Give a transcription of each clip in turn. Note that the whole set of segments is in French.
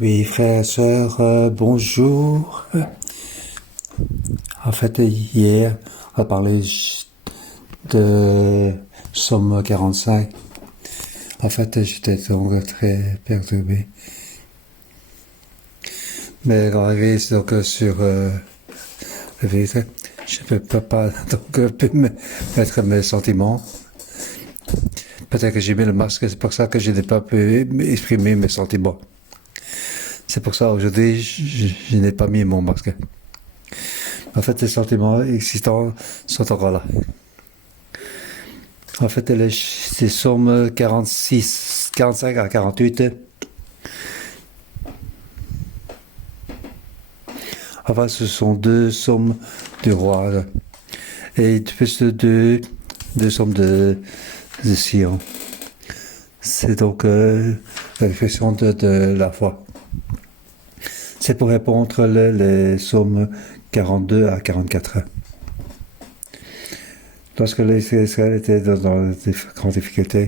Oui, frères et sœurs, bonjour. En fait, hier, on a parlé de Somme 45. En fait, j'étais donc très perturbé. Mais arrivé donc sur le véhicule, je ne peux pas donc mettre mes sentiments. Peut-être que j'ai mis le masque, c'est pour ça que je n'ai pas pu exprimer mes sentiments. C'est pour ça aujourd'hui, je n'ai pas mis mon masque. En fait, les sentiments existants sont encore là. En fait, c'est Somme 46, 45 à 48. Enfin, ce sont deux sommes du roi. Et plus deux sommes de Sion. C'est donc l'expression de la foi. C'est pour répondre les sommes 42 à 44. Lorsque les Israël étaient dans des grandes difficultés,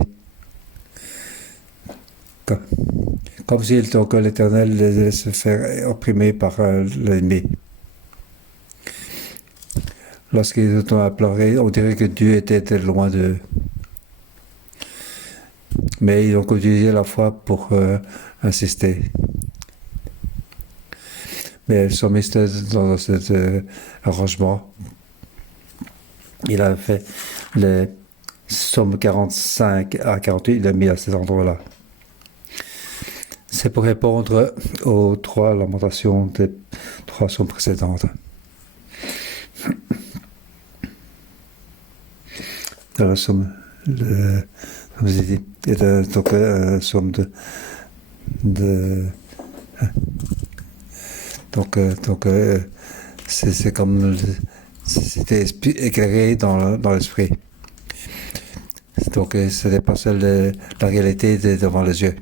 comme si donc l'Éternel les laisse faire opprimer par l'ennemi. Lorsqu'ils ont à pleurer, on dirait que Dieu était loin d'eux. Mais ils ont utilisé la foi pour insister. Mais le psalmiste, dans cet arrangement, il a fait les psaumes 45 à 48, il a mis à cet endroit-là. C'est pour répondre aux trois lamentations des trois psaumes précédentes. Dans la somme, comme j'ai dit, et donc somme de donc c'est comme c'était éclairé dans l'esprit. Donc ce n'est pas seule la réalité devant les yeux.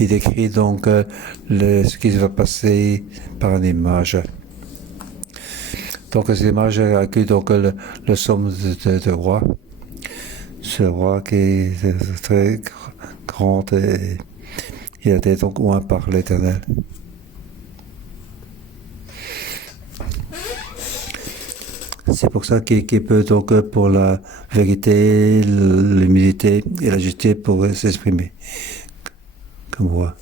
Il décrit donc ce qui va passer par une image. Donc cette image accueille donc le somme de roi. Ce roi qui est très grand et il a été donc oint par l'Éternel. C'est pour ça qu'il peut donc pour la vérité, l'humilité et la justice pour s'exprimer comme roi.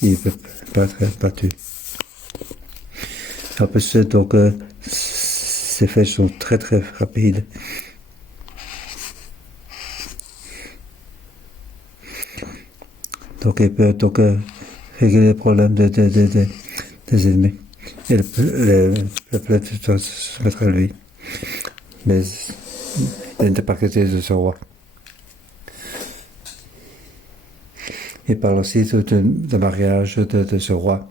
Il ne peut pas être battu. En plus, donc, ces faits sont très très rapides. Donc, il peut donc régler les problèmes des ennemis. Et le peuple doit se mettre à lui. Mais il n'est pas côté de ce roi. Il parle aussi de mariage de ce roi.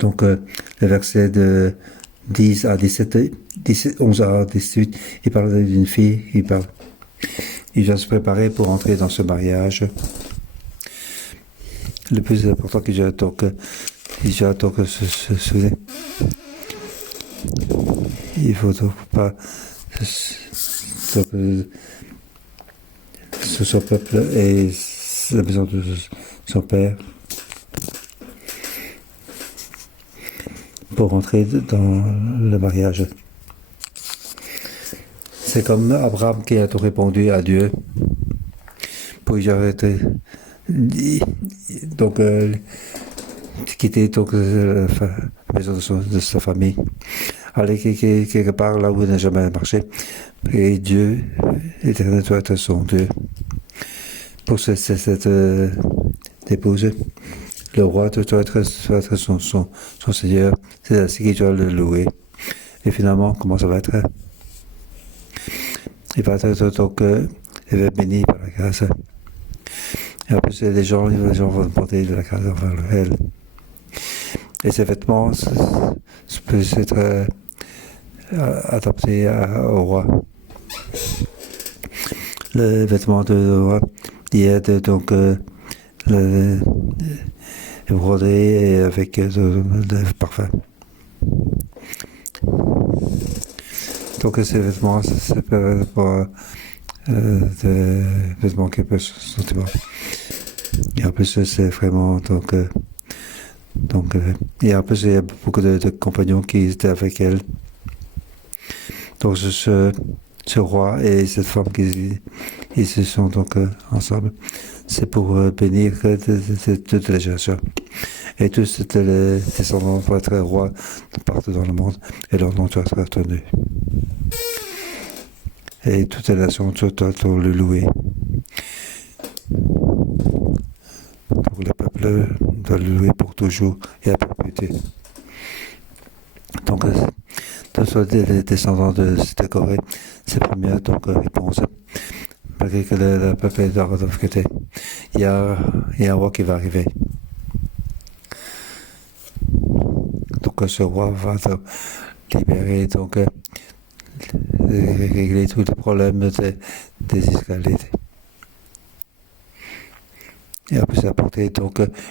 Donc, le verset de 10 à 17, 11 à 18, il parle d'une fille, il doit se préparer pour entrer dans ce mariage. Le plus important qu'il doit donc se souvenir. Il ne faut donc pas son peuple et la maison de son père pour entrer dans le mariage. C'est comme Abraham qui a tout répondu à Dieu pour y arrêter. Donc, quitter donc, la maison de sa famille, aller quelque part là où il n'a jamais marché. Et Dieu, l'Éternel doit être son Dieu. Pour cette épouse, le roi doit être son Seigneur. C'est ainsi qu'il doit le louer. Et finalement, comment ça va être? Il va être donc béni par la grâce. Et en plus, les gens vont demander de la grâce envers elle. Et ces vêtements peuvent être adaptés au roi. Le vêtement de roi, il est donc brodé et avec de parfum. Donc ces vêtements, c'est pour de vêtements qui peuvent sentiment. Et en plus, c'est vraiment et en plus, il y a beaucoup de compagnons qui étaient avec elle. Donc, ce roi et cette femme ils se sont donc ensemble. C'est pour bénir toute la génération. Et tous les descendants vont être rois partout dans le monde. Et leur nom doit être retenu. Et toutes les nations doivent le louer. Donc le peuple doit le louer pour toujours et à perpétuité. Donc, les descendants de cette Corée, c'est la première réponse. Malgré que le peuple est dans la difficulté, il y a un roi qui va arriver. Donc ce roi va libérer, régler tous les problèmes des Israélites. Et après apporter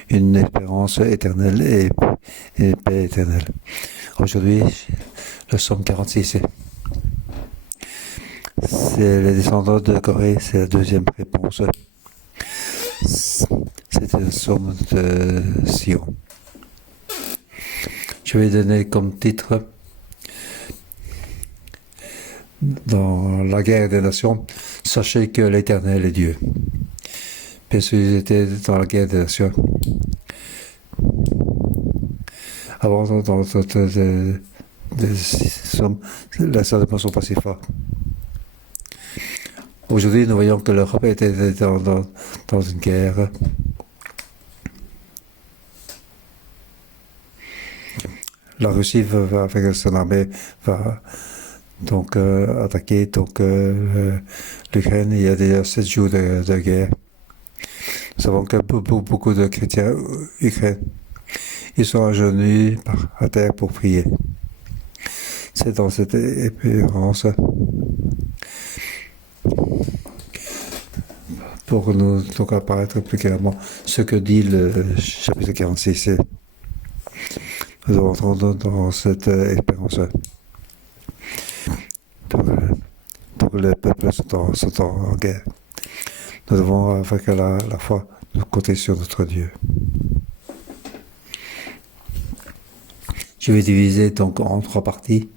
une espérance éternelle et une paix éternelle. Aujourd'hui, le psaume 46. C'est les descendants de Corée, c'est la deuxième réponse. C'est le psaume de Sion. Je vais donner comme titre dans la guerre des nations, sachez que l'Éternel est Dieu. Bien sûr, ils étaient dans la guerre des nations. Avant, dans la salle de ne sont pas si forts. Aujourd'hui, nous voyons que l'Europe était dans une guerre. La Russie va avec son armée va attaquer l'Ukraine. Il y a déjà 7 jours de guerre. Nous savons que beaucoup de chrétiens ukrainiens, ils sont agenouillés à terre pour prier. C'est dans cette épérance pour nous apparaître plus clairement ce que dit le chapitre 46. Nous entrons dans cette espérance. Donc les peuples sont en guerre. Nous devons, avec la foi, nous compter sur notre Dieu. Je vais diviser en 3 parties.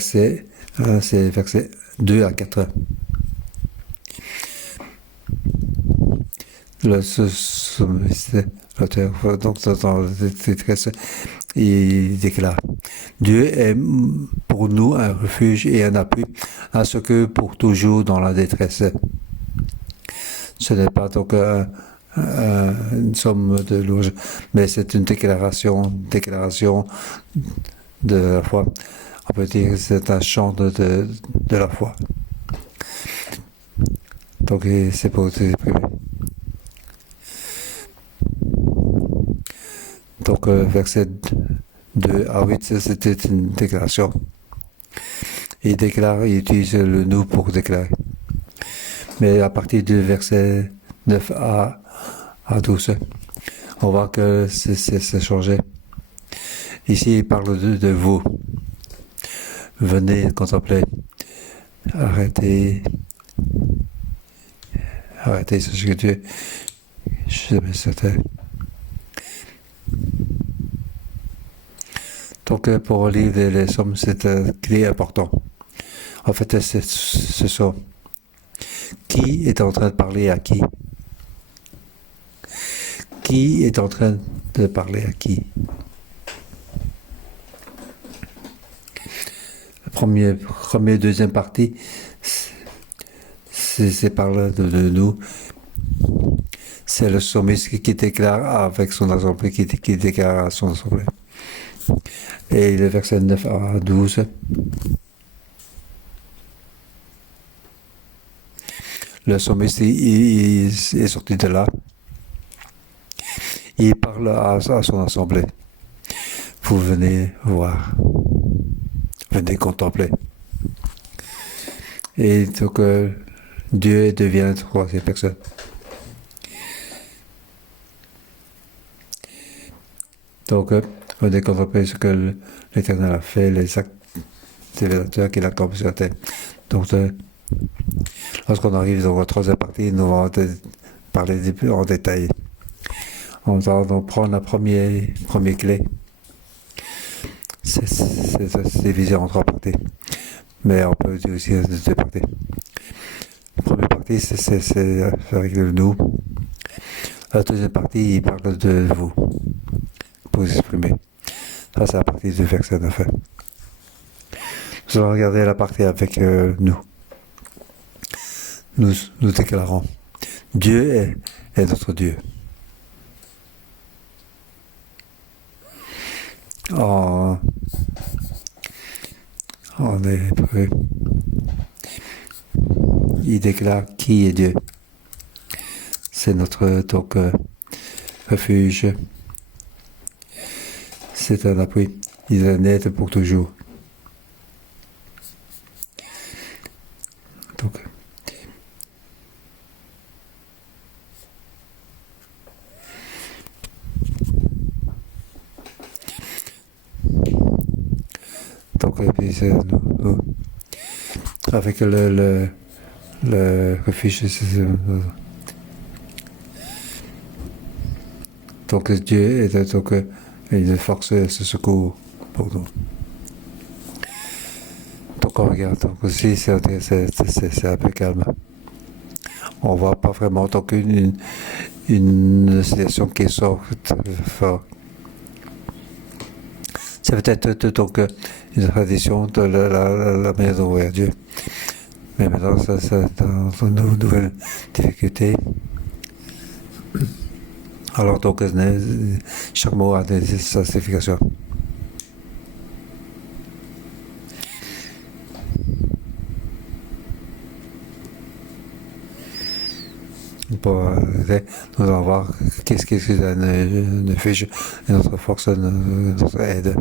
C'est versets 2 à 4. L'auteur, donc dans le détresse, il déclare: Dieu est pour nous un refuge et un appui, un secours pour toujours dans la détresse. Ce n'est pas une somme de louange, mais c'est une déclaration de la foi. On peut dire que c'est un chant de la foi. Donc c'est pour s'exprimer. Donc verset 2 à 8, c'était une déclaration. Il utilise le nous pour déclarer. Mais à partir du verset 9 à 12, on voit que c'est changé. Ici, il parle de vous. Venez contempler. Arrêtez ce que Dieu. Je sais pas si c'était. Donc, pour lire les psaumes, c'est un clé important. En fait, c'est ce sont. Qui est en train de parler à qui? Qui est en train de parler à qui? La deuxième partie, c'est parler de nous. C'est le psalmiste qui déclare avec son assemblée, qui déclare à son assemblée. Et le verset 9 à 12. Le psalmiste il est sorti de là. Il parle à son assemblée. Vous venez voir. Venez contempler. Et donc Dieu devient la troisième personne. Donc venez contempler ce que l'Éternel a fait, les actes révélateurs qu'il a accomplis sur la terre. Donc, lorsqu'on arrive dans la troisième partie, nous allons parler en détail. On va donc prendre la première clé. C'est divisé en trois parties. Mais on peut dire aussi deux parties. La première partie, c'est avec le nous. La deuxième partie, il parle de vous. Pour vous exprimer. Ça, c'est la partie du verset 9. Nous allons regarder la partie avec nous. Nous déclarons. Dieu est notre Dieu. En hébreu, il déclare qui est Dieu. C'est notre refuge. C'est un appui. Il est net pour toujours. Donc, puis avec le refuge, donc Dieu est donc une force de secours pour nous. Donc on regarde, donc aussi c'est un peu calme. On voit pas vraiment donc une situation qui sort fort. C'est peut-être donc une tradition de la manière d'ouvrir Dieu. Mais maintenant, c'est dans une nouvelle difficulté. Alors donc, chaque mot a sa signification. Nous allons voir qu'est-ce qui nous fiche et notre force, notre aide.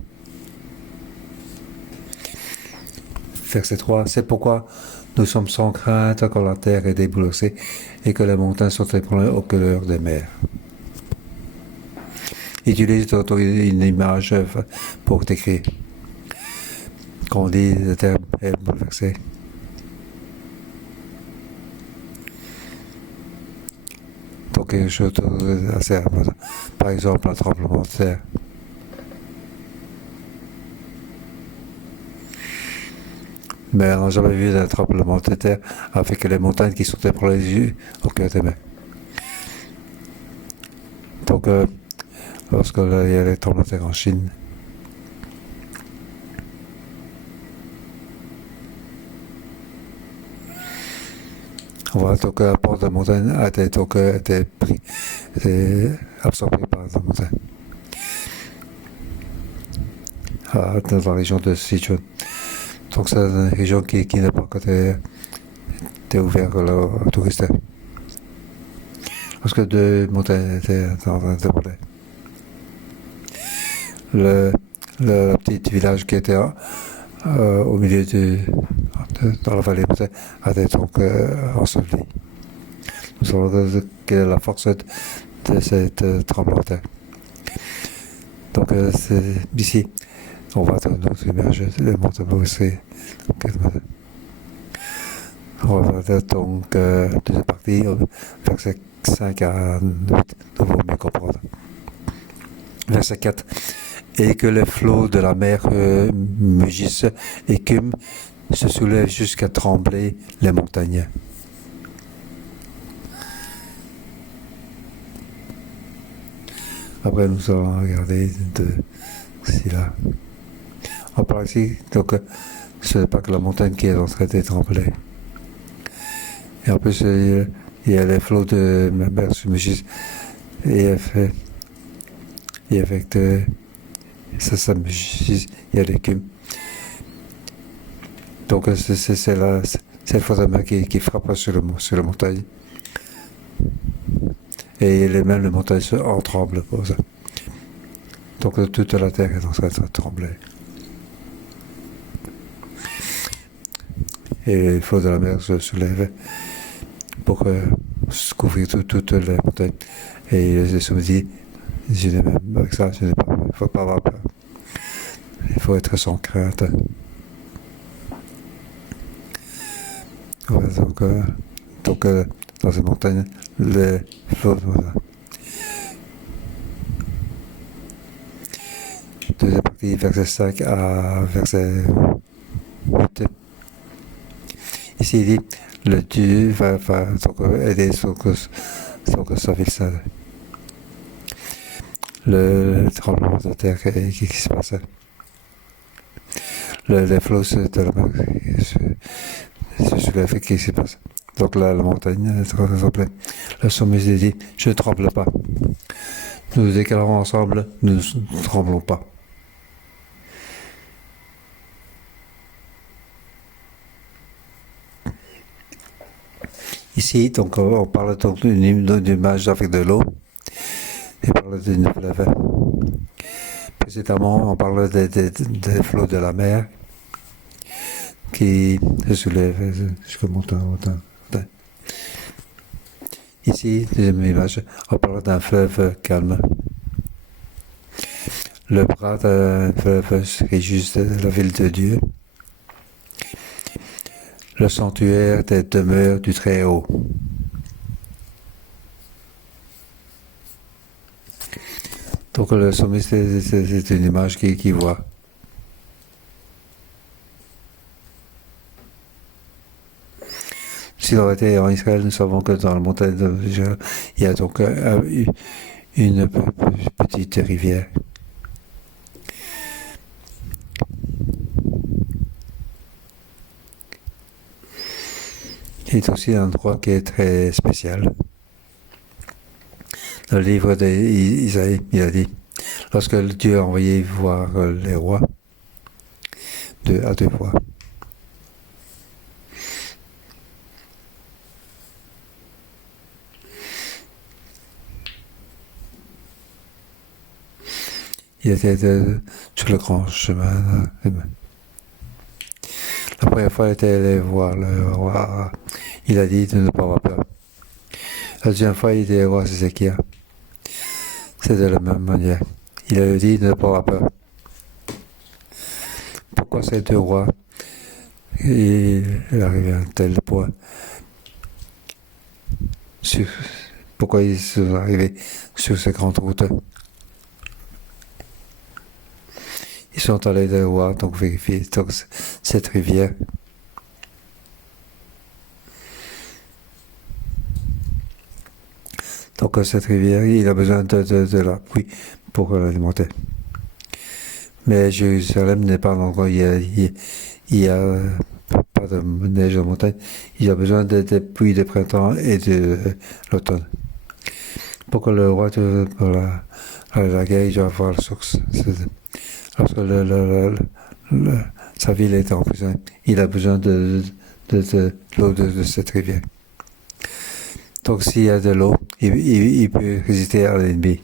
Verset 3, c'est pourquoi nous sommes sans crainte quand la terre est débouleversée et que les montagnes sont ébranlées au cœur des mers. Utilise une image pour décrire. Quand on dit la terre est bouleversée. Donc quelque chose d'assez important. Par exemple, un tremblement de terre. Mais on n'a jamais vu un tremblement de terre avec les montagnes qui sont ébranlées au cœur des mers. Donc, lorsque il y a les tremblements de terre en Chine, on voit donc la porte de la montagne a été absorbée par la montagne. Dans la région de Sichuan. Donc c'est une région qui n'a pas encore été ouverte aux touristes. Parce que deux montagnes étaient en train de déborder. Le petit village qui était au milieu dans la vallée a été donc enseveli. Nous savons quelle est la force de cette tremblement de terre. Donc c'est ici. On va dans notre image, le monte boussé. On va voir donc deuxième partie, verset 5 à 8, nous vaut mieux comprendre. Verset 4. Et que les flots de la mer mugissent, écument, se soulèvent jusqu'à trembler les montagnes. Après, nous allons regarder ici là. On parle ici, donc ce n'est pas que la montagne qui est en train d'être tremblée. Et en plus, il y a les flots de la mer submergés et avec ça il y a l'écume. Donc c'est le flot de la mer qui frappe sur la montagne. Et même les montagnes en tremblent pour ça. Donc toute la terre est en train de trembler. Et les flots de la mer se soulèvent pour couvrir toutes les montagnes. Et je me dis, avec ça, il ne faut pas avoir peur. Il faut être sans crainte. Voilà, dans ces montagnes, les flots, voilà. Deuxième partie, verset 5 à verset 8. Ici, il dit, le Dieu va aider sa ville sainte. Le tremblement de terre qui se passe. Les flots de la mer se soulèvent, qui se passe. Donc là, la montagne tremble. Le psalmiste dit, je ne tremble pas. Nous déclarons ensemble, nous ne tremblons pas. Ici, donc, on parle donc d'une image avec de l'eau. Et parle d'une fleuve. Précédemment, on parle des flots de la mer qui se soulèvent jusqu'au montant. Ici, deuxième image, on parle d'un fleuve calme. Le bras d'un fleuve est juste la ville de Dieu. Le sanctuaire des demeures du Très-Haut. Donc le psalmiste, c'est une image qui voit. Si on était en Israël, nous savons que dans la montagne d'Israël, il y a donc une petite rivière. C'est aussi un endroit qui est très spécial. Dans le livre d'Isaïe, il a dit, lorsque Dieu a envoyé voir les rois, à deux fois. Il était sur le grand chemin. La première fois, il était allé voir le roi. Il a dit de ne pas avoir peur. La deuxième fois, il était allé voir Ézéchias. C'est de la même manière. Il a dit de ne pas avoir peur. Pourquoi ces deux rois il est arrivé à un tel point pourquoi ils sont arrivés sur ces grandes routes? Ils sont allés voir, donc vérifier donc, cette rivière. Donc cette rivière, il a besoin de la pluie pour l'alimenter. Mais Jérusalem n'est pas un endroit où il y a pas de neige en montagne. Il a besoin des pluies de printemps et de l'automne. Pour que le roi pour la guerre, il doit avoir la source. Lorsque sa ville est en prison, il a besoin de l'eau de cette rivière. Donc s'il y a de l'eau, il peut résister à l'ennemi.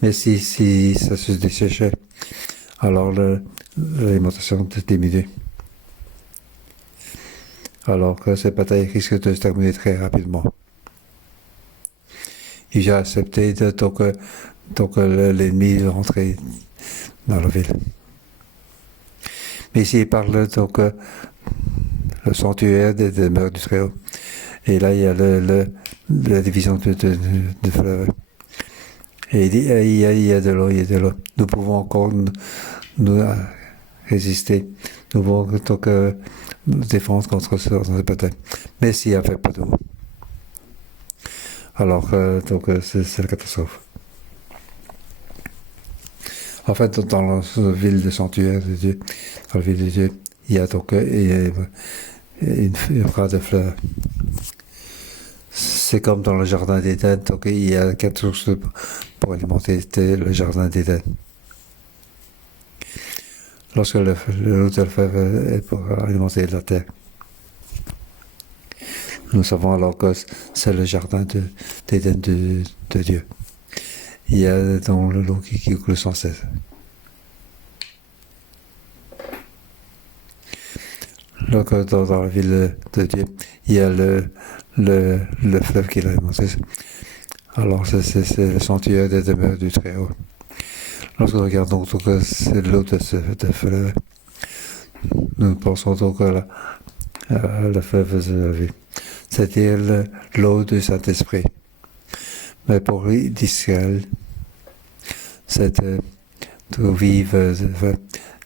Mais si ça se desséchait, alors l'alimentation diminue. Alors que cette bataille risque de se terminer très rapidement. Il a accepté donc l'ennemi rentrer dans la ville. Mais ici, il parle donc le sanctuaire des demeures du Très-Haut. Et là, il y a la division de fleuve. Et il dit, il y a de l'eau, il y a de l'eau. Nous pouvons encore nous résister. Nous pouvons donc nous défendre contre cette bataille. Mais s'il n'y avait pas d'eau, alors donc c'est la catastrophe. En fait, dans la ville de sanctuaire de Dieu, dans la ville de Dieu, il y a donc une phrase de fleurs. C'est comme dans le jardin d'Éden, donc il y a 4 sources pour alimenter le jardin d'Éden. Lorsque l'eau de fleuve est pour alimenter la terre. Nous savons alors que c'est le jardin d'Éden de Dieu. Il y a dans l'eau qui coule sans cesse. Donc dans la ville de Dieu, il y a le fleuve qui l'alimente. Alors c'est le sanctuaire des demeures du Très-Haut. Lorsque nous regardons donc c'est l'eau de fleuve, nous pensons donc le fleuve de la vie. C'est-à-dire l'eau du Saint-Esprit. Mais pour d'Israël, cette eau vive,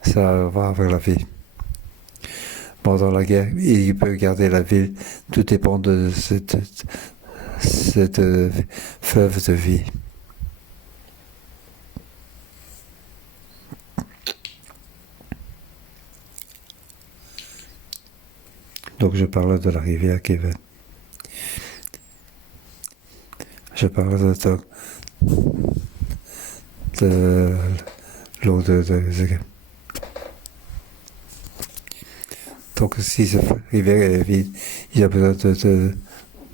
ça va vers la vie. Pendant la guerre, il peut garder la ville. Tout dépend de cette fleuve de vie. Donc je parle de la rivière qui va. Je parle de l'eau de donc si cette rivière est vide, il y a besoin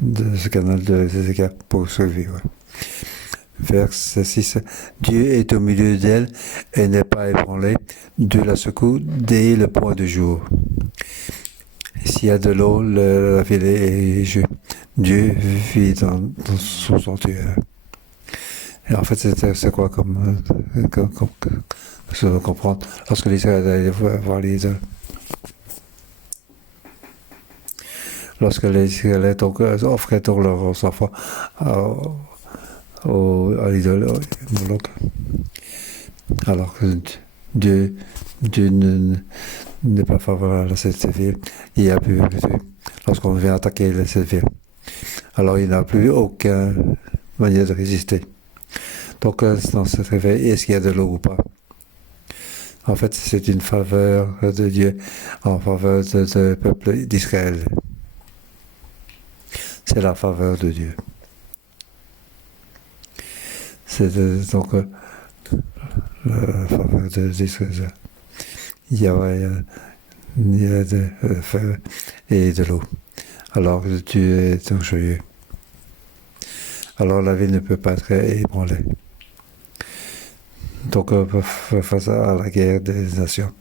de ce canal de Zézéchiel pour survivre. Verset 6. Dieu est au milieu d'elle et n'est pas ébranlé. Dieu la secoue dès le point du jour. S'il y a de l'eau, la ville est jouée. Dieu vit dans son sanctuaire. Et en fait, c'est quoi comme je veux comprendre lorsque les Israélites allaient voir les idoles. Lorsque les Israélites offraient leurs enfants à l'idole Moloch, alors que Dieu n'est pas favorable à cette ville, il n'y a plus lorsqu'on vient attaquer cette ville. Alors il n'a plus aucune manière de résister. Donc dans cette réveil, est-ce qu'il y a de l'eau ou pas? En fait, c'est une faveur de Dieu en faveur du peuple d'Israël. C'est la faveur de Dieu. C'est donc la faveur d'Israël. Il y a de feu et de l'eau. Alors Dieu est donc joyeux. Alors la vie ne peut pas être ébranlée. Donc face à la guerre des nations,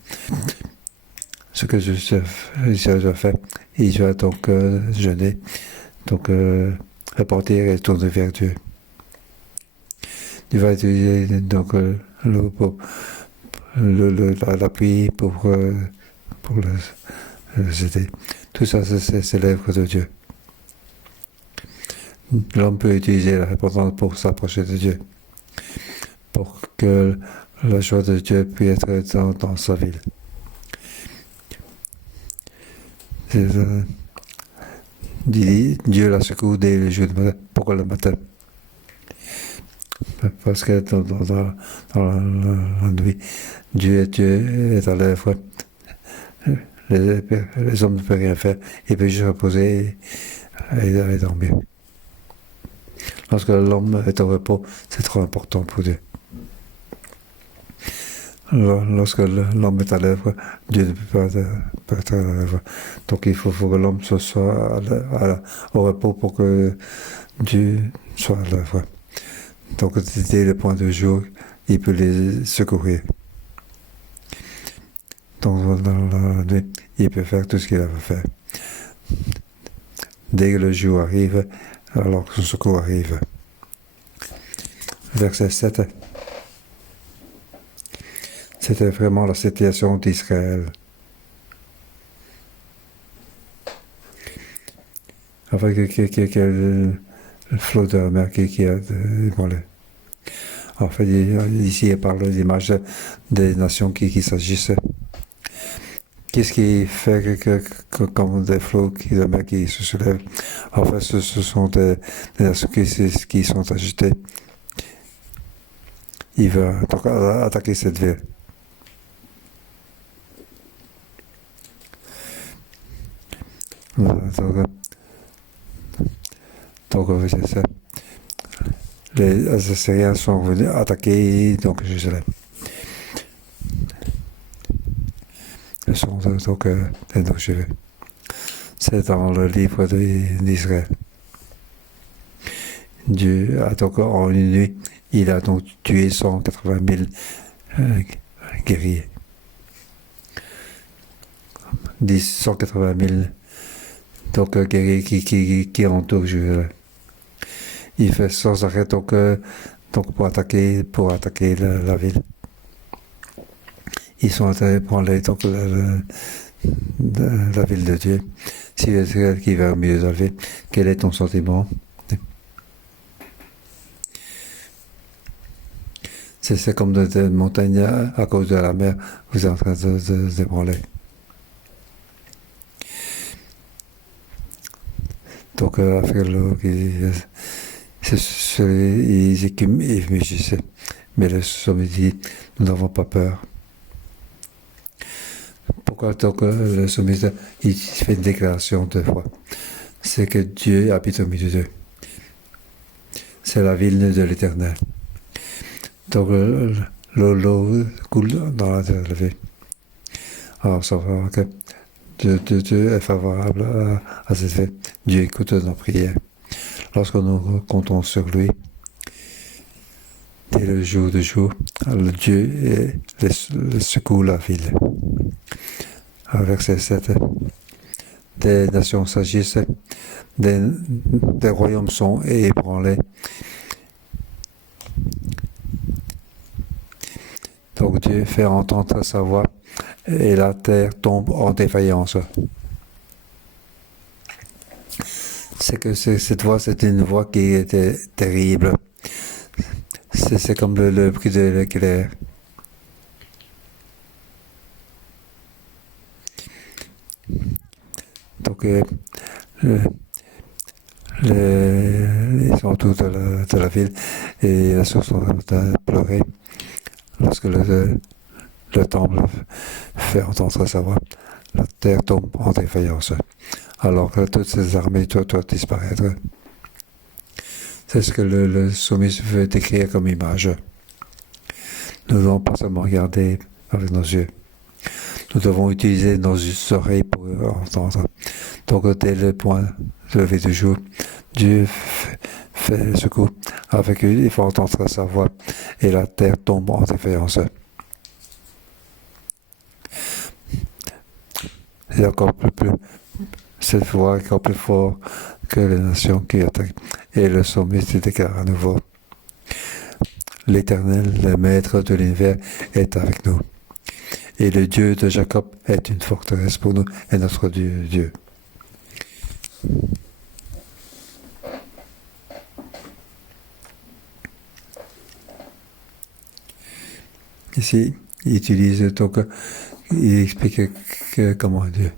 ce que Israël doit faire, il doit donc jeûner, donc repentir et tourner vers Dieu. Il va utiliser donc l'appui pour les aider. Tout ça, c'est l'œuvre de Dieu. L'homme peut utiliser la repentance pour s'approcher de Dieu, pour que la joie de Dieu puisse être dans sa ville. Dieu la secoue dès le jour du matin. Pourquoi le matin? Parce que dans la nuit, Dieu est à l'œuvre. Les hommes ne peuvent rien faire. Ils peuvent juste reposer et dormir. Lorsque l'homme est au repos, c'est trop important pour Dieu. Lorsque l'homme est à l'œuvre, Dieu ne peut pas être à l'œuvre. Donc il faut que l'homme soit au repos pour que Dieu soit à l'œuvre. Donc dès le point de jour, il peut les secourir. Donc dans la nuit, il peut faire tout ce qu'il a à faire. Dès que le jour arrive, alors que son secours arrive. Verset 7. C'était vraiment la situation d'Israël. Avec le flot de la mer qui a ébranlé. En fait, ici, il parle de l'image des nations qui s'agissaient. Qu'est-ce qui fait que comme des flots de la mer qui se soulèvent? En fait, ce sont des nations qui sont agitées. Il va donc attaquer cette ville. Donc c'est ça. Les Assyriens sont venus attaquer donc Jérusalem. Ils sont donc endochevés. C'est dans le livre d'Israël. Dieu a donc en une nuit, il a donc tué 180 000 guerriers. 180 000 donc guerriers qui entourent Jérusalem. Il fait sans arrêt donc pour attaquer la ville. Ils sont allés prendre donc la ville de Dieu. Si Israël qui va au milieu de la ville, quel est ton sentiment? C'est comme de montagnes à cause de la mer, vous êtes en train de se débranler. Donc, ils écument et mégissaient. Mais le sommet dit, nous n'avons pas peur. Pourquoi donc le sommet il fait une déclaration de foi? C'est que Dieu habite au milieu d'eux. C'est la ville de l'Éternel. Donc l'eau coule dans la terre levée. Alors ça va que Dieu est favorable à cette fête. Dieu écoute nos prières. Lorsque nous comptons sur lui, dès le jour de jour, le Dieu secoue la ville. Verset 7. Des nations s'agissent, des royaumes sont ébranlés. Donc Dieu fait entendre sa voix et la terre tombe en défaillance. C'est que cette voix, c'est une voix qui était terrible. C'est comme le bruit de l'éclair. Donc, ils sont autour de la ville et la source sont en train de pleurer lorsque le temple fait entendre sa voix. La terre tombe en défaillance, alors que toutes ces armées doivent disparaître. C'est ce que le psalmiste veut décrire comme image. Nous ne devons pas seulement regarder avec nos yeux. Nous devons utiliser nos oreilles pour entendre. Donc, dès le point de lever du jour, Dieu fait le secours. Avec lui, il faut entendre sa voix et la terre tombe en défaillance. Et encore plus, cette voix est encore plus forte que les nations qui attaquent. Et le psalmiste déclare à nouveau: L'Éternel, le Maître de l'univers, est avec nous. Et le Dieu de Jacob est une forteresse pour nous et notre Dieu. Ici, il utilise donc, il explique comment Dieu.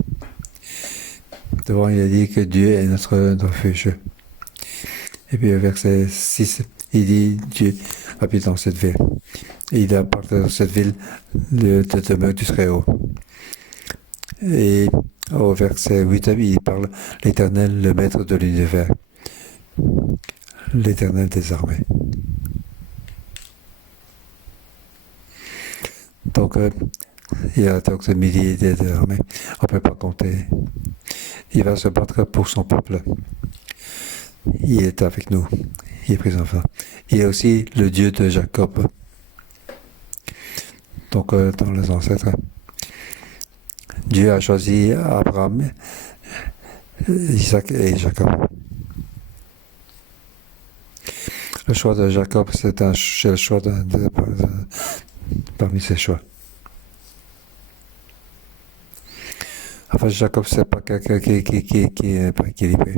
Devant, il a dit que Dieu est notre refuge. Et puis, au verset 6, il dit Dieu habite dans cette ville. Et il apporte dans cette ville de demeure du Très-Haut. Et au verset 8, il parle l'Éternel, le Maître de l'univers. L'Éternel des armées. Donc, il y a donc des milliers d'armées. On ne peut pas compter. Il va se battre pour son peuple. Il est avec nous. Il est pris enfant. Il est aussi le Dieu de Jacob. Donc, dans les ancêtres, Dieu a choisi Abraham, Isaac et Jacob. Le choix de Jacob, c'est le choix parmi ses choix. Enfin, Jacob, c'est pas quelqu'un qui est pas équilibré.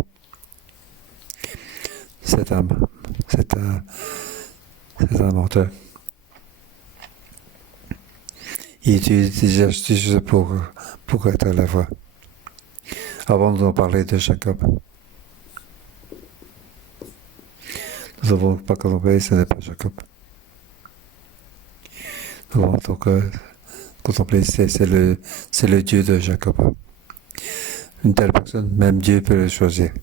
C'est un menteur. Il utilise des astuces pour être à la voix. Avant de nous parler de Jacob, nous n'avons pas compris, ce n'est pas Jacob. Nous devons donc contempler, c'est le Dieu de Jacob. Une telle personne, même Dieu peut le choisir.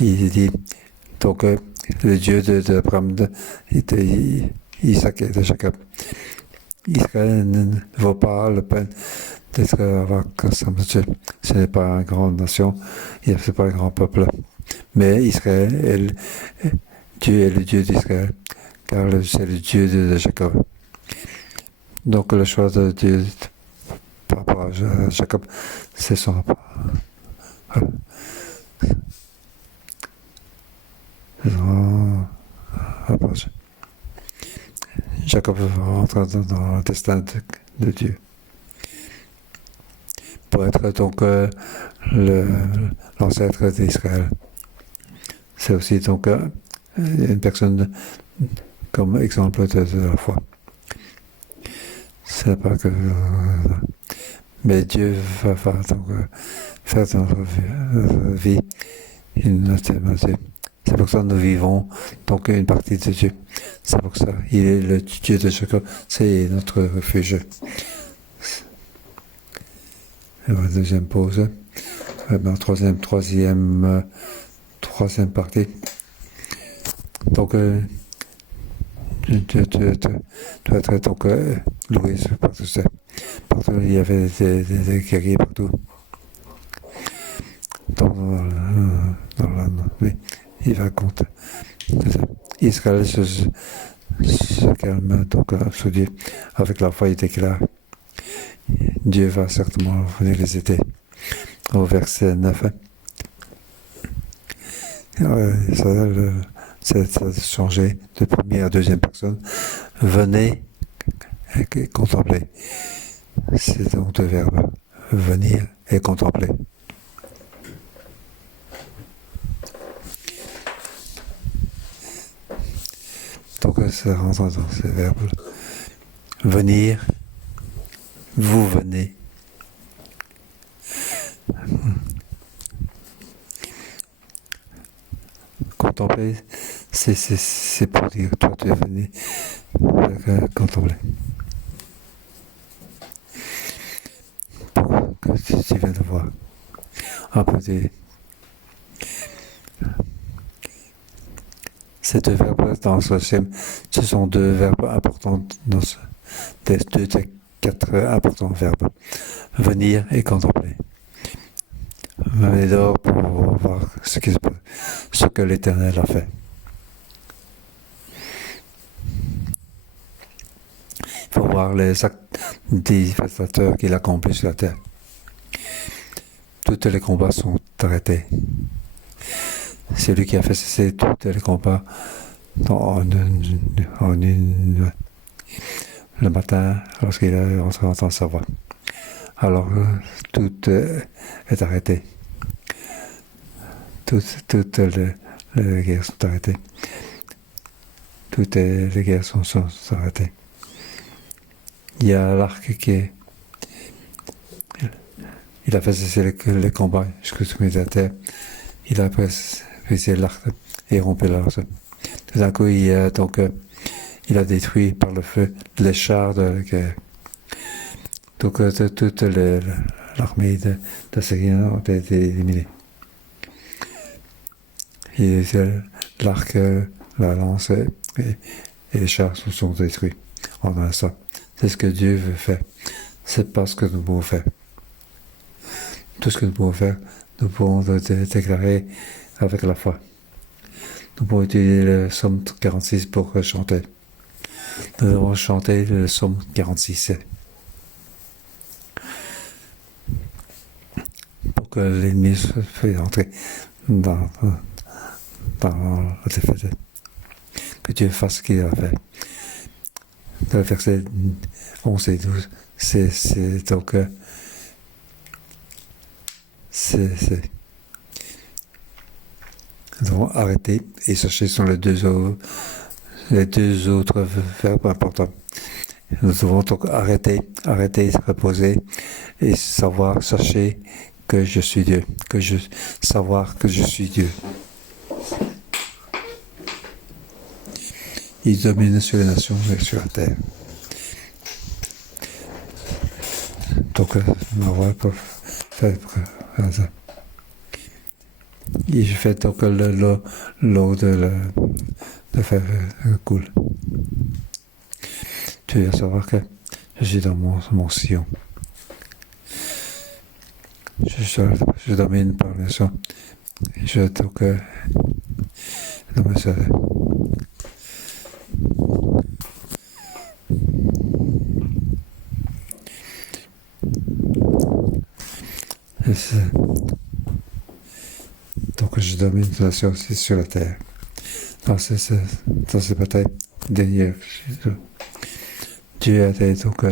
Il dit donc le Dieu d'Abraham, d'Isaac et de Jacob. Israël ne vaut pas la peine d'être avec sa Dieu. Ce n'est pas une grande nation, ce n'est pas un grand peuple. Mais Israël, Dieu est le Dieu d'Israël, car c'est le Dieu de Jacob. Donc le choix de Dieu par rapport à Jacob, c'est son approche. Jacob rentre dans le destin de Dieu. Pour être donc l'ancêtre d'Israël. C'est aussi donc une personne comme exemple de la foi. C'est pas que... mais Dieu va donc, faire dans notre vie une alternance. C'est pour ça que nous vivons donc une partie de Dieu. C'est pour ça il est le Dieu de Jacob. C'est notre refuge. Alors, deuxième pause. Troisième partie. Donc, tu dois être donc loué par tout ça. Partout, il y avait des guerriers partout. Oui, il raconte. Israël se calme donc sous Dieu. Avec la foi, il déclare Dieu va certainement venir les aider. Au verset 9. Ça a changé de première à deuxième personne. Venez et contempler. C'est donc deux verbes. Venir et contempler. Donc ça rentre dans ces verbes. Venir, vous venez. Contempler, c'est pour dire toi tu es venu contempler. Pour que tu viens de voir. Un peu des... Ces deux verbes dans ce schéma, ce sont deux verbes importants dans des quatre importants verbes. Venir et contempler. Venez dehors pour voir ce que l'Éternel a fait. Il faut voir les actes dévastateurs qu'il accomplit sur la terre. Tous les combats sont arrêtés. C'est lui qui a fait cesser tous les combats le matin lorsqu'il est rentré dans sa voie. Alors tout est arrêté. Toutes les guerres sont arrêtées. Toutes les guerres sont arrêtées. Il y a l'arc qui est... Il a fait cesser les combats jusqu'au sommet de la terre. Il a brisé l'arc et rompu l'arc. Tout d'un coup, il a détruit par le feu les chars de guerre. Donc toute l'armée d'Assyriens ont été éliminée. Et l'arc, la lance et les chars sont détruits en un instant. C'est ce que Dieu veut faire. C'est pas ce que nous pouvons faire. Tout ce que nous pouvons faire, nous pouvons déclarer avec la foi. Nous pouvons utiliser le psaume 46 pour chanter. Nous devons chanter le psaume 46. Pour que l'ennemi se fasse entrer dans la défaite. Que Dieu fasse ce qu'il a fait. Dans le verset 11 et 12, c'est donc... Nous devons arrêter et chercher sur les deux autres verbes importants. Nous devons donc arrêter, se reposer et chercher que je suis Dieu, savoir que je suis Dieu. Il domine sur les nations et sur la terre. Donc, ma voix peut faire ça. Et je fais donc l'eau de faire cool. Tu vas savoir que je suis dans mon sillon. Je domine par le son. Je donc dans ma salle. Donc je domine la nation sur la terre. Dans ces batailles dernières. Dieu a été donc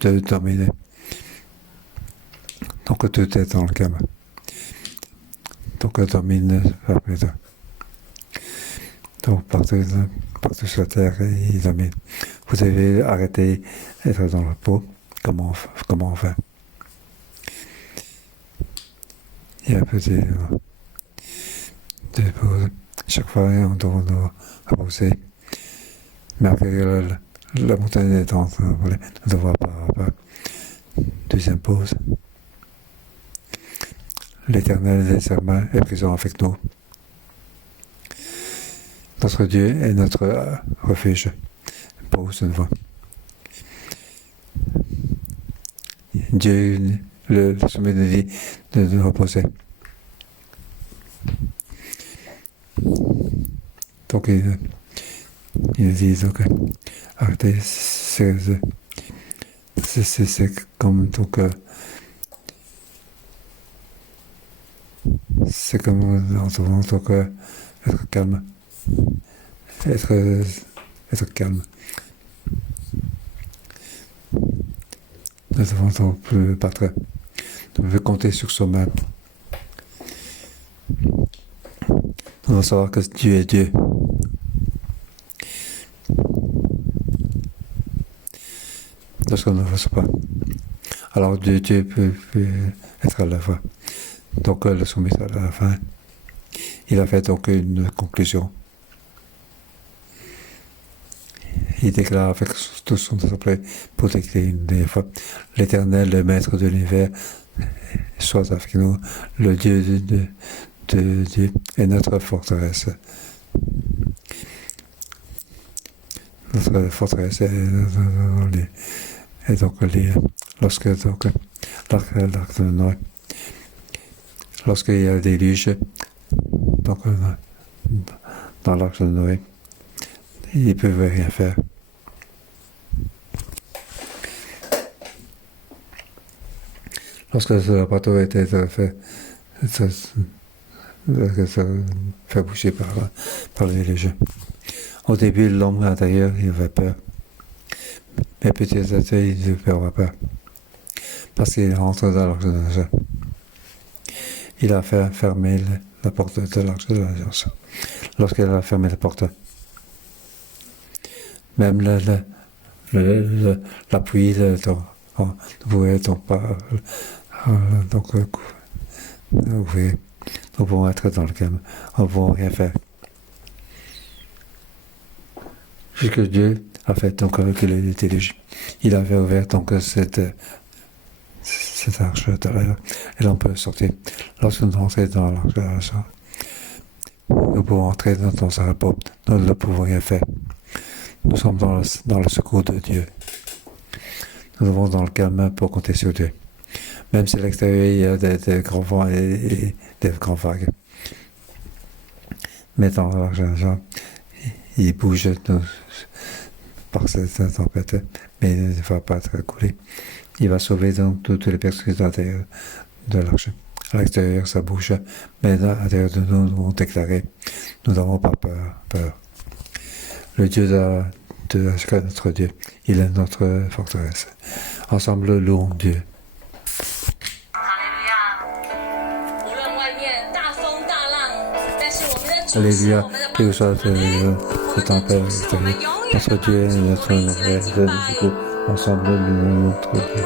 de dominer. Donc tout est dans le calme. Donc domine parmi deux. Donc partout sur la terre, il domine. Vous devez arrêter d'être dans le pot. Comment on fait? Il y a un peu de pause. Chaque fois, on doit avancer. Malgré la montagne est en train de voler, nous devons pas. Deuxième pause. L'Éternel des armées est présent avec nous. Notre Dieu est notre refuge. Pause une fois. Dieu, le sommet nous dit de nous reposer. Donc il dit donc arrêtez, c'est comme donc c'est comme en tant que être calme, être calme. Nous devons donc plus battre. Nous devons compter sur soi-même. Nous devons savoir que Dieu est Dieu. Lorsqu'on ne le reçoit pas. Alors Dieu peut être à la fin. Donc le sommet à la fin. Il a fait donc une conclusion. Il déclare avec tout son esprit pour déclarer une dernière fois: l'Éternel, le Maître de l'univers, soit avec nous, le Dieu de Dieu est notre forteresse. Notre forteresse est donc lorsque donc l'arc de Noé, lorsqu'il y a le déluge, donc dans l'arc de Noé, ils ne peuvent rien faire. Lorsque le bateau était fait boucher par le déluge. Au début, l'homme intérieur, il avait peur. Mais petit à petit, il ne peut avoir peur. Parce qu'il rentre dans l'arche de l'Alliance. Il a fait fermer la porte de l'arche de l'Alliance. Lorsqu'il a fermé la porte, même la pluie ne pouvait donc pas. Donc, nous pouvons être dans le calme. Nous ne pouvons rien faire. Puisque Dieu a fait donc avec le déluge. Il avait ouvert donc cette arche de l'air et l'on peut sortir. Lorsque nous entrons dans l'arche de l'air, nous pouvons entrer dans sa repos. Nous ne pouvons rien faire. Nous sommes dans le secours de Dieu. Nous devons dans le calme pour compter sur Dieu. Même si à l'extérieur il y a des grands vents et des grandes vagues. Mais dans l'arche de l'air, il bouge par cette tempête, mais il ne va pas être coulé. Il va sauver donc toutes les personnes à l'intérieur de l'arche. À l'extérieur, ça bouge, mais à l'intérieur de nous, nous avons déclaré, nous n'avons pas peur. Le Dieu de notre Dieu, il est notre forteresse. Ensemble, louons Dieu. Alléluia, quel que soit le tempête extérieur, notre Dieu est notre secours. Ensemble, louons notre Dieu.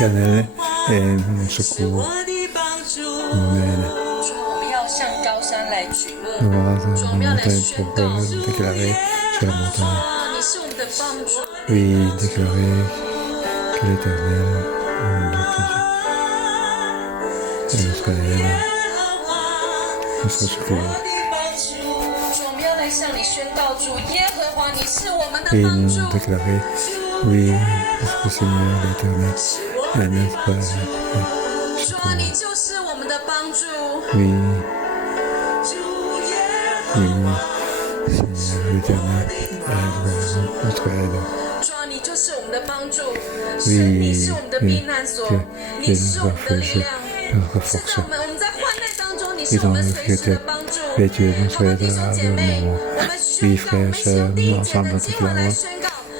L'Éternel est mon secours. Amen. Nous allons sur la montagne pour déclarer sur la montagne. Oui, déclarer que l'Éternel est notre aide, notre secours. Et nous déclarer, oui, parce que le Seigneur l'Éternel est notre secours. Oui, Seigneur l'Éternel est notre aide. Oui, et nous rafraîchir, notre force. Et dans le fait que tu es notre aide à le moment. Oui, frères, sœurs, nous ensemble déclarons,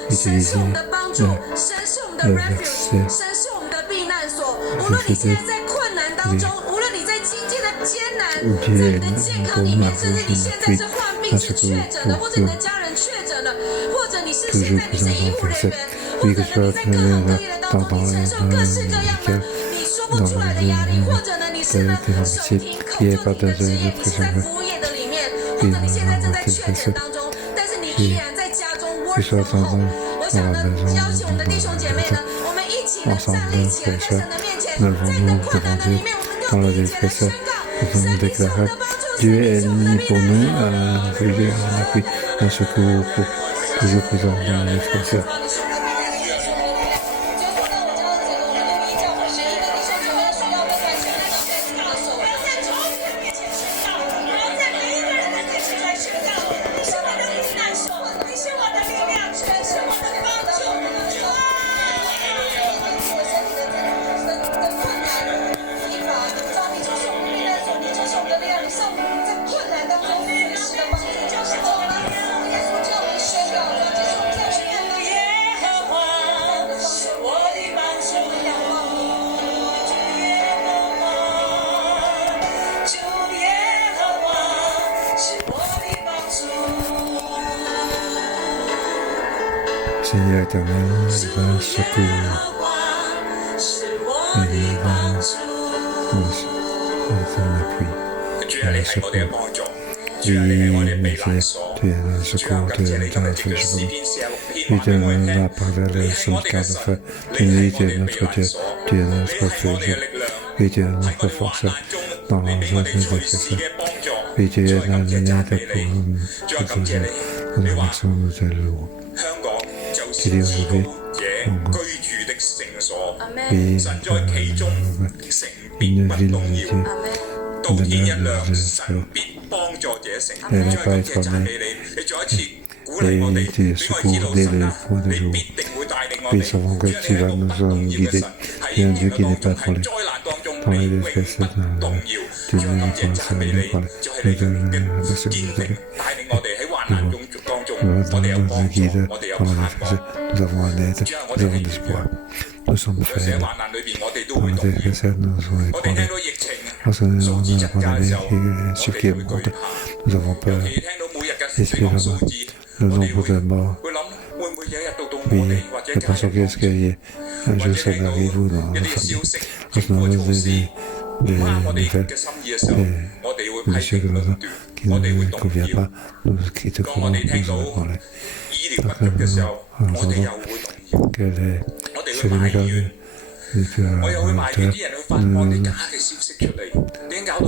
utilisez le verset. Dieu est pour nous un appui à ce que toujours plus en verset. Oui, que ce soit dans le médical, dans le dérancier, qui est pas dans un présent. Oui, dans le verset. Oui, que ce soit dans la maison, ensemble, frères, sœurs, nous levons nous devant Dieu dans la détresse. Nous allons déclarer Dieu est pour nous un refuge, un appui, un secours pour toujours présent dans les frères et sœurs. Seigneur éternel, va secourir et va ton appui, le secours. Oui, tu es le secours de notre secours. Oui, tu es par le sauvegarde de feu. Oui, tu es notre Dieu, tu es notre feu. Oui, tu es notre force dans l'enjeu de défenseur. Oui, tu es notre aide pour nous. Nous te louons. Tu dis aujourd'hui, oui, une ville de Dieu, de frère. Elle n'a pas été née. Et tu secours dès le point de jour. Nous savons que tu vas nous guider. Tu es un Dieu qui n'est pas dans les détresses, tu nous parles, nous donnes nous guide dans la détresse. Nous avons un aide, nous avons de l'espoir. Nous sommes faibles. Dans la détresse, nous sommes éprouvé. Lorsque nous avons abandonné ce qui est monde, nous avons peur. Espérons le nombre de morts. Oui, nous pensons qu'est-ce qu'il y a. Un jour, ça m'arrive ou dans la famille. Lorsque nous avons des nouvelles, des monsieur qui ne nous convient pas, nous quittons, nous allons parler. Nous entendons que c'est le mécanisme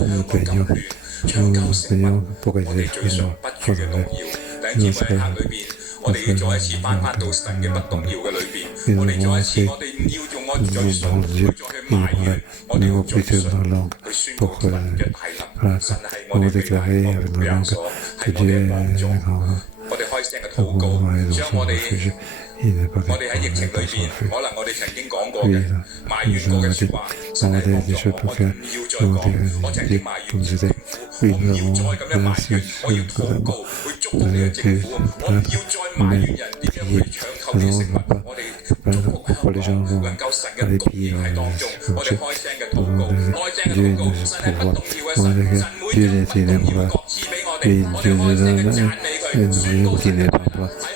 nous payons pour que les fruits soient condamnés. Nous sommes Dieu, nous avons plutôt nos langues pour nous déclarer avec nos langues que Dieu est grand. Nous est dans son refuge. Il n'est pas dans son refuge. Oui, nous avons dit, on a des choses pour que nous Dieu pour nous aider. Oui, nous avons merci nous avons pu plaindre, mais prier. Nous n'avons pas plaindre pourquoi les gens vont aller piller dans le marché. Dieu nous pouvoir. On a dit que Dieu n'aime pas. Et Dieu nous donne une qui n'est pas.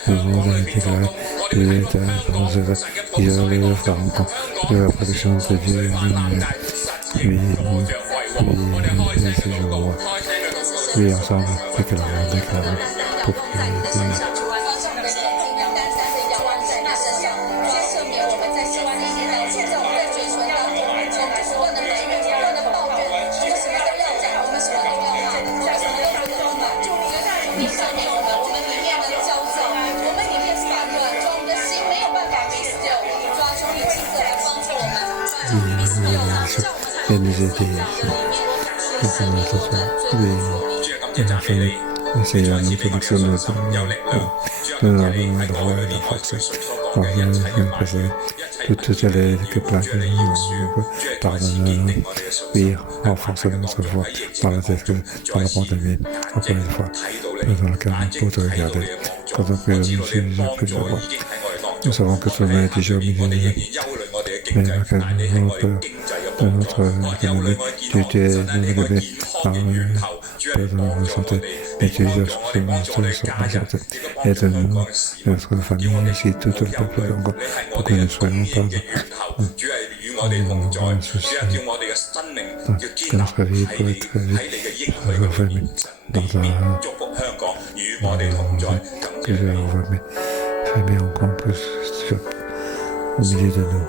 Nous avons déclaré que Dieu est dans ce cas. Il y a les offrandes de la protection de Dieu. Oui, c'est je vois. Oui, ensemble, c'est que l'on déclare pour prier. Et nous aider pour notre foi. Oui, Seigneur, nous te disons nous avons le droit et la force. Toutes les plaques pardonne-nous. Oui, renforce notre foi dans la tête, dans la pandémie, encore une fois, dans le calme pour te regarder. Pendant que nous sommes plus de voir. Nous savons que ton nom est déjà au milieu de nous. Mais nous avons peur de notre économie. Tu es nous dans notre santé. Et tu es sur notre santé. Aide-nous, notre famille, ici, tout le peuple d'Ango, pour que nous ne soyons pas un souci. Que notre vie peut être refermée dans que je vais refermer. Fermez encore plus au milieu de nous.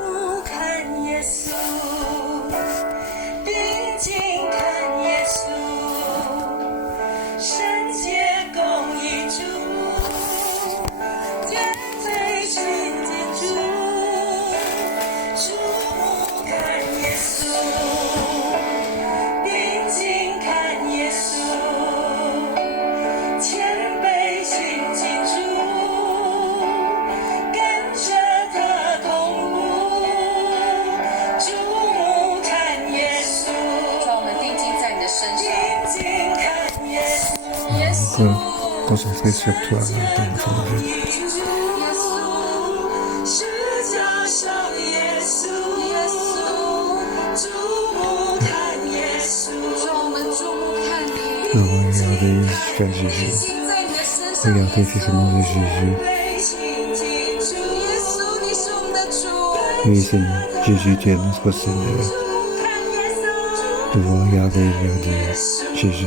Concentrer sur toi dans notre vie. Regardez jusqu'à Jésus. Regardez fixement Jésus. Oui, Seigneur, Jésus, tu es notre Seigneur. Nous devons regarder vers Dieu, Jésus.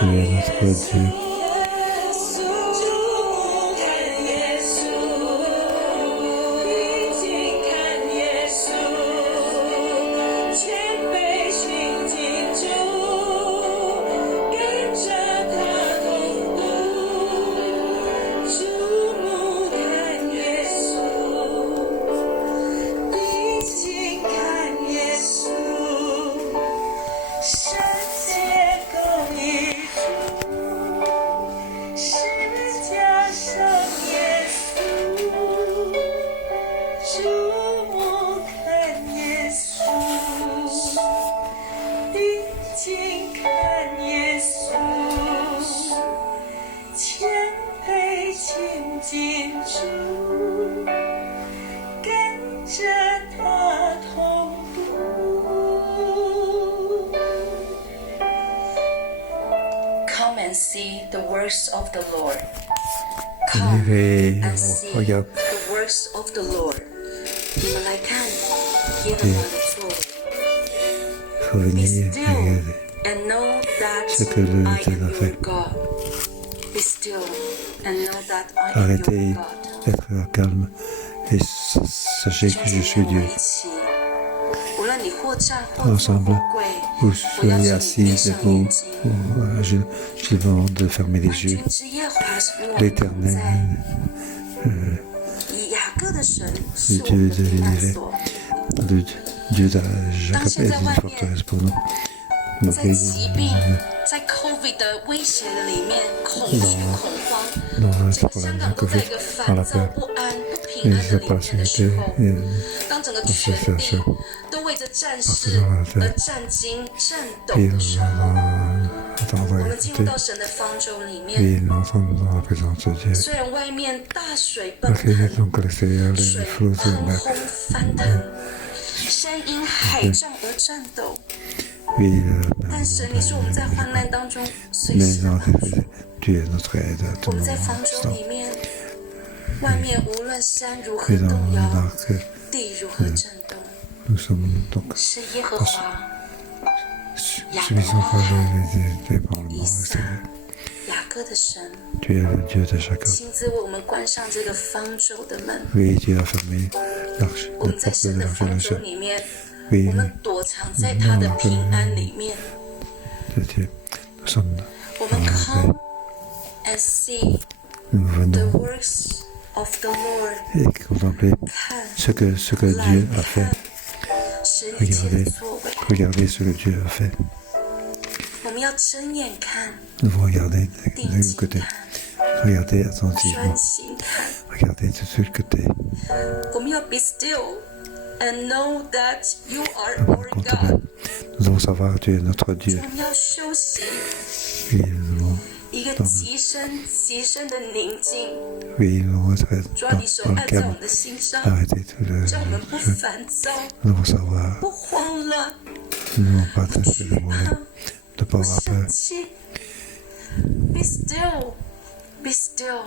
Tu es notre Dieu. Come and see the works of the Lord. Venez And et see regarde the works of the Lord. 你们来看耶和华的作为。faut Be venir still regarder and know that ce que le I Dieu am a your fait. God. Be still and know that I am your Arrêtez God. d'être calme et sachez que je suis Dieu. 无论你或站或坐 Ensemble, 或跪， vous 我要 soyez 求你 assis, 闭上 debout, 眼睛。 ou je demande de fermer les 万 yeux. 军之耶和华是与我们同 L'Éternel, 在。以雅各的神是 le 我们 Dieu 的 de 避难 l'univers, 所。 le Dieu de Jacob est une forteresse pour nous. 在疾病、在 COVID 的威胁的里面，恐惧、恐慌， dans 整 le 个香 problème 港 de 都在 Covid, 一个 dans la 烦躁、 peur, 不安、不平 et 安的 sa 里面的 passivité, 时候， et 当整个全地都为着战事而战惊、战抖 puis 的时候， attendre 我 et 们进入 écouter, 到神的方舟里面。 et l'entendre dans la présence de Dieu. 虽然外面大水奔 Ok, 腾， donc à l'extérieur, 水 les flots 喷 de mer, 轰翻腾，山因海涨而战抖。 oui, 但神，你是我们在患难当中随 mais 时的 dans 帮 tes 助。 tu es notre aide à 我 tout 们在 moment. 方舟里面，外面无论山如何 Et dans 动摇， l'arc, 地如何震动， nous sommes donc 是耶和华、 suffisants par les parlements 以撒 extérieurs. 雅各的神， Tu es le Dieu de Jacob. 亲自为我们关上这个方舟的门。 Oui, tu as fermé l'arche, 我 la 们在 porte 神 de 的 l'arche 方 de 舟 Jacob. 里面， Oui, 我们躲藏在他的平安里面。 de Dieu. Nous sommes 我们 come and see nous the venons works of the Lord， et contempler 看 ce que 来 Dieu a fait. 看神一切 Regardez, 的作为。 regardez ce que Dieu a fait. 我们要睁眼看， Nous devons regarder 定 de 睛 côté. 看， Regardez 专 attentivement. 心看。 Regardez de ce côté. 我们要 be still and know that you are Nous our devons God。 contempler. Nous devons savoir que tu es notre Dieu. 我们要休息， Oui, nous devons, 一个极深的宁静。 oui, nous devons être 主啊，你手 dans le 按在我 calme. 们的心上， Arrêtez tout le 让我们不 jeu. 烦躁， Nous devons savoir, 不慌乱， nous ne devons pas 不 être 惧 de mauvais, 怕， de 不 pas avoir 生 peur. 气。Be still, be still。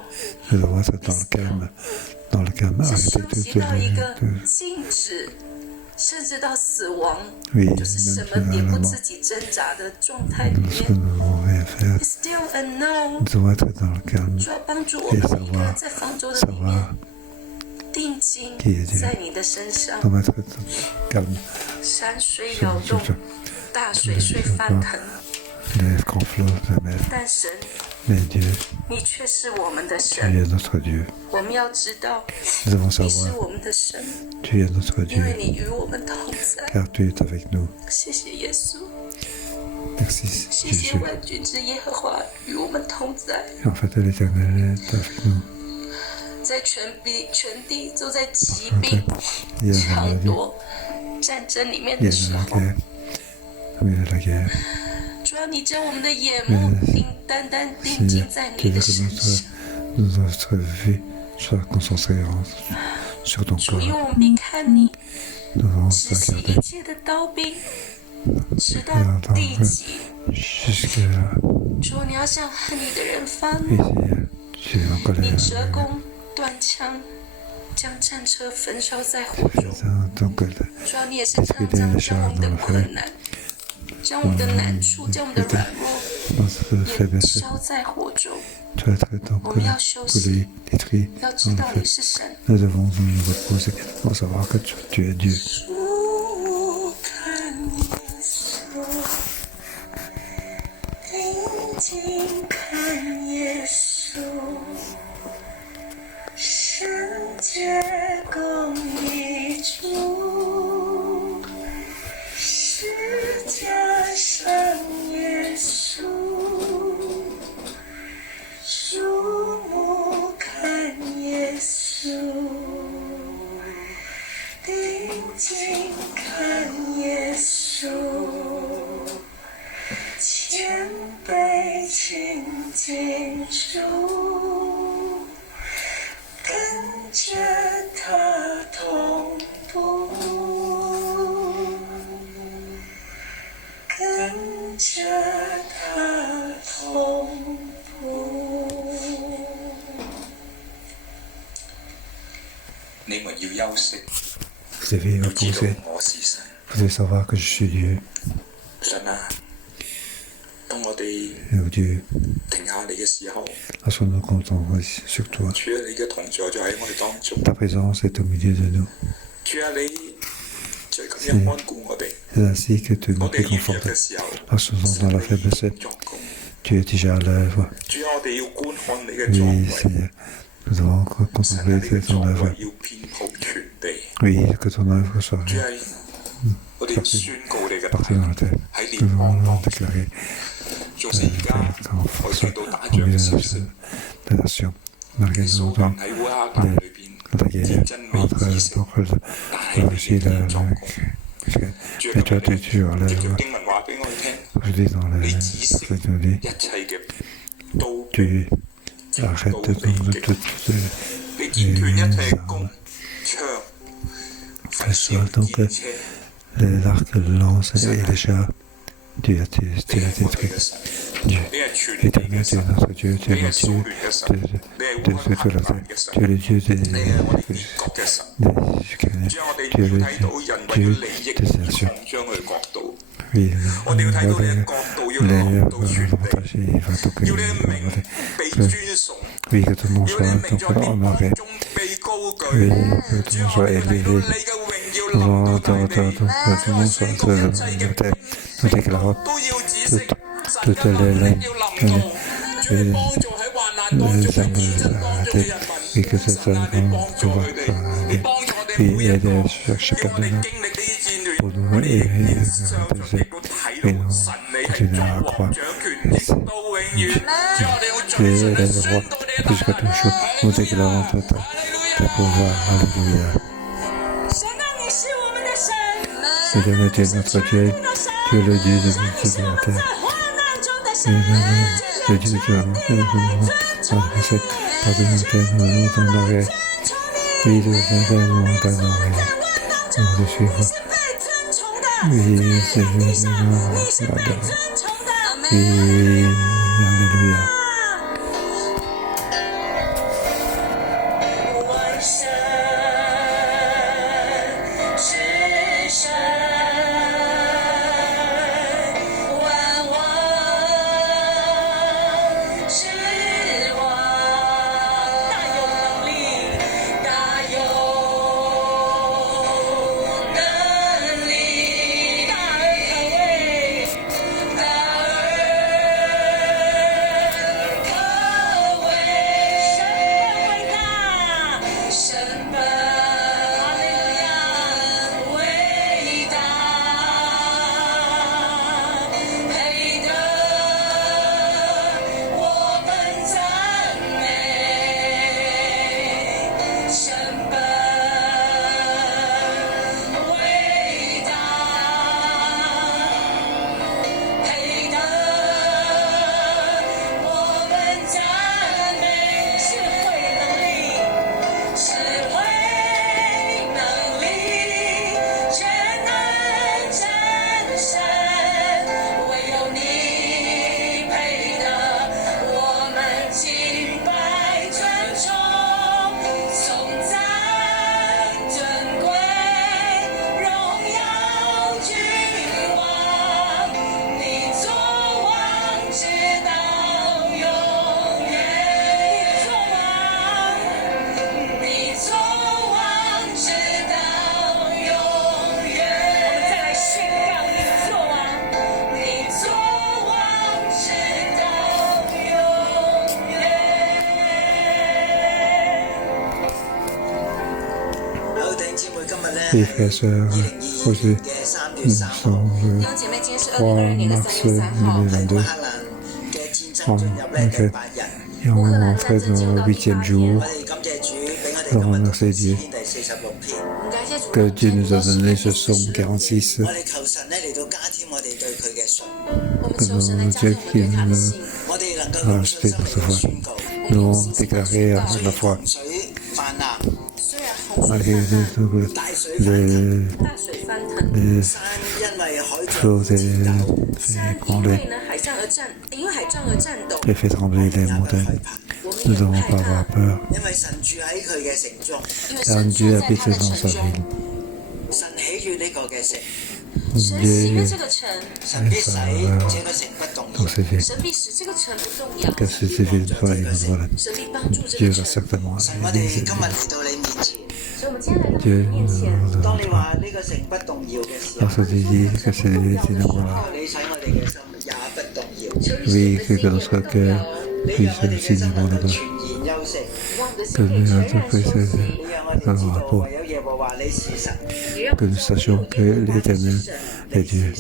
Nous devons être dans le calme. Dans le calme, 是 arrêtez 休 tout 息到一个 de 静止，甚至到死亡， Oui, 就是什 même 么也不 finalement, 自己挣扎的状态里 ce que 面。 nous devons rien faire. Be still and know， Nous devons être dans le calme, 主要帮助我们每一个人在方舟的里面 savoir 定睛 qui est Dieu. 在你的身上 Nous devons être calme. 山虽摇动， Sur 大水虽翻腾， les grands flots de mer. 但神， Mais Dieu, 你却是我们的 tu 神。 es notre Dieu. 我们要知道， Nous devons 你是 savoir, 我们的神， tu es notre 因为 Dieu, 你与我们同在。 car tu es avec nous. 谢谢耶稣， Merci 谢谢 Jésus. 万军之耶和华与我们同在。 En fait, l'Éternel est avec nous. 在全地都在疾 En 病 fait, il y a la 抢 maladie, 夺、战争里面 il y 的 a 时 la 候， guerre. Oui, la guerre. 主要你将我们的眼目单单定睛 Seigneur, 在 tu 你的 veux que 身上。 notre vue soit concentrée sur ton 主，因为 corps. 我们必看你 Nous devons 止息一 regarder 切的刀兵，直到 dans 地极， jusqu'à 主，你要向恨你的人发 et 怒， tu es en 你 colère. 折弓断枪，将战车焚烧在火中。 Donc, 主要你也是常常将我们的困难、将我们的难处、将我们的软弱 notre 也 faiblesse, 烧在火中。 tu as traité donc On y a pour chaussé. les détruire. 要知 En 道你 fait, 是神。 nous devons nous reposer pour savoir que tu es Dieu. 主看耶稣，定睛看耶稣，圣洁公义主，十架上耶稣，注目看耶稣。定睛看耶稣，谦卑亲近主，跟着他同步，跟着他同步。你們要休息， Vous devez 要知道 reposer. 我是神。 Vous devez savoir que je suis Dieu. 神啊，當我哋 Et Dieu, 停下嚟嘅時候， lorsque nous comptons sur toi, 主啊，你嘅同在就喺我哋當中。 ta présence est au milieu de nous. 主啊，你就係咁樣安顧我哋。 C'est ainsi que tu 我 nous 哋軟弱 réconfortes. 嘅時候， Lorsque nous sommes dans la faiblesse, 作工。 tu es déjà à l'œuvre. 主啊，我哋要觀看你嘅作 Oui, 為。 Seigneur, nous devons 神啊， contempler 你嘅 ton 作 œuvre. 為要遍佈全地。 Oui, que ton œuvre soit 主係，我哋要宣告你嘅大 partie dans 能 la terre. 喺 Nous 列邦 devons 當中。 déclarer 縱使而家 en 我 force 聽到打 au 仗 milieu 嘅 de 消息， la nation. Malgré 蘇 nous 聯 entend 喺烏克蘭裏邊 la guerre 戰爭未 entre 止息， donc, 但係 la 你 Russie et 仍 la, 然作 la, 工。 mais 主 toi, 啊， tu es toujours à 藉着 l'œuvre. 經文話俾我哋聽， Aujourd'hui, dans 你 le 止息 texte nous dit, 一切嘅刀 tu 刀 arrêtes 利 de 擊， tout 你剪斷一切弓槍，焚燒 donc 戰車。 l'arc, le lance et les chars. Tu as 你係我哋 détruit. 嘅神， Dieu, 你係全地 éternel, 嘅 tu es 神， notre Dieu, tu 你 es le 係蘇 Dieu 聯嘅神， de 你係 toute 烏克 la 蘭 terre. 嘅神， Tu es le Dieu 你係我哋列國嘅神。 des 主啊，我哋 Tu es 要 le 睇到人為咗 Dieu 利益 des 而 nations. 擴張佢國度， Oui, 我哋要睇到你嘅 les 國度要臨到全地， l'avantage, 要你嘅名被尊崇， Oui, que ton nom 要 soit 你嘅名在 donc 列邦 honoré. 中被高 Oui, 舉。 que ton 主 nom 啊，我 soit 哋睇到 élevé. 你嘅榮耀臨 Devant 到大地， ton nom soit sur terre. Nous déclarons 都要止息， toutes 神嘅 les 能力 langues, 要臨到，主要幫助喺患難當中 les 嘅 âmes 戰爭當中嘅 arrêtées. 人 Oui, 民。 que ce 神 soit 啊，你幫助 pouvoir 佢哋，你幫助我哋 Oui, 每一個， aider 叫 chacun 我 de 哋 nous. 經歷呢啲戰亂， Pour nous 我哋仍然 et 相信亦都睇 oui, 到 nous 神你係 continuer 作 à 王 croire. 掌權，直到永遠。主啊，我哋要 Tu 盡 es 情 le 去 roi, 宣告你嘅 plus que 大 toute 能。 chose. Nous déclarons ton pouvoir. Alléluia. 神啊，你是我们的神， Éternel, tu es notre Dieu. Tu es le Dieu de 你是 toute 我 la 们 terre. 在患难中的 Et 神。 le Dieu de pardonne-nous, nous t'honorer. Oui, de nous t'honorer. Nous te suivre. 被尊崇的， Oui, Seigneur, 你是 nous 被 adorer. 尊崇的。 Oui, Alléluia. 万神之神，万王之王，大有能力，大有能力，大而可畏，大而 les frères et sœurs aussi sont le 弟兄姐妹，今天是 3 2022年的3 mars 月3号， 2022. 嘅戰爭進入咧第8日， Et on est entré dans le 8e jour. 我哋感謝主，俾我哋 Alors, 今日 merci 讀詩 Dieu 篇第46篇。我们感谢主， que Dieu nous a donné ce 这 psaume 46. 我哋求神咧嚟到加添我哋對佢嘅信，我们求神来加添我们对他的信，我哋能夠用信心嚟到宣告。 Nous déclarer à la fois 水泛濫，虽然洪 malgré 水泛滥， 大水泛濫， les 大水翻腾， 山因為海漲 flots 而戰抖， 山因 ébranlés 为呢海上而战，因为海战而战抖， et fait trembler les 也不 montagnes. 害怕，我们 Nous 也不 n'avons 害 pas à 怕 avoir，peur, 因為神住喺佢嘅城中，因为 car 神 Dieu 住在 habite 他的 dans 城 sa 中， ville. 神喜悅呢個嘅城，神喜悦 Dieu 这个城，神必使這個城不動 dans 搖。 sa ville. 神必使这个城不动摇， Car cette ville va et voilà. 神必帮助这 Dieu 个 va 城。 certainement 神，我哋今 aider. 日嚟到你面前，所以我们今天来到你 Dieu 面前， nous 當你 donne. 話呢個城不動搖嘅時候， Lorsque tu dis que c'est voilà. 你使我哋嘅心也不動搖，求你使 Oui, 我 que 们的 notre 心也不动 cœur 摇， 你 puisse 讓我哋嘅心 signer 能 dans 夠 le 全然休息， 让我们的心 que 可以 nous 全 avons 然休 fait 息， 你讓我哋知道唯有耶和華你是神， 也讓 que nous sachions que l'Éternel est Dieu.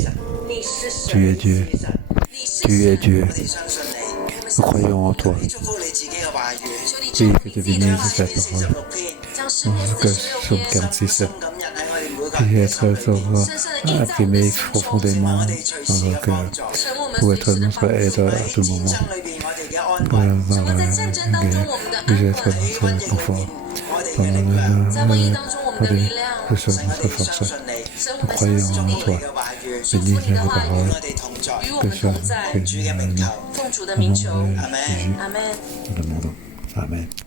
你是神， Tu es Dieu. 你是 Tu es 神， Dieu. 我哋相信你， Nous croyons en toi. 你祝福你自己嘅話語。求你祝 Oui, 福 que 你 tu 自己的 bénisses 話 ta 語， 46 parole. 篇，將詩篇 Que 46 psaume 篇 46感人喺我哋每個 puisse 人嘅 être 心裏邊， imprimé profondément 我 dans 哋隨時 nos 嘅幫 cœurs 助。 成為我們 pour 隨 être 時的 notre 幫助， aide à 喺 tout 戰 moment. 爭裏邊我哋嘅安 Pour 慰， avoir 成為在戰爭當中我們的 puisse 安 être 慰， notre 喺 confort. 我哋嘅力量。在瘟疫當中我們的力量， Que ce soit 神，我 notre 哋相 force. 信你， 神我 Nous 們相 croyons 信 en 你， toi. 嘅話語，祝福你的 Bénis 話 ta 語 與 parole. 我哋同在，與我 Que 們 ça, 同在， 主嘅名求，奉主的名求， Au nom de 阿門。 阿門。 nous demandons. Amen.